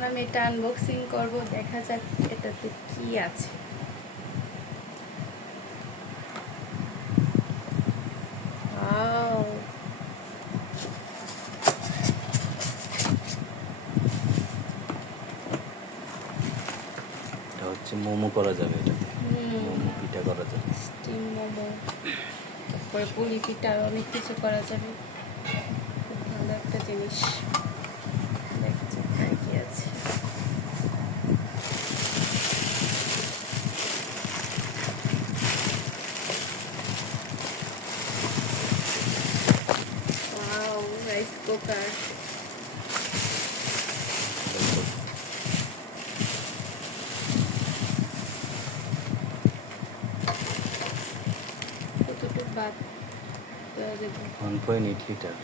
এখন আমি এটা আনবক্সিং করব, দেখা যাক এটাতে কি আছে। ওয়াও, এটা হচ্ছে মোমো করা যাবে, এটাতে মোমো পিঠা করা যাবে, স্টিম মোমো, তারপরে পুলি পিঠা আর অনেক কিছু করা যাবে। খুব ভালো একটা জিনিস। দেখছি এখানে কি আছে। Wow, rice cooker. কতটুকু বাদ দেওয়া যাবে? 1.8 লিটার।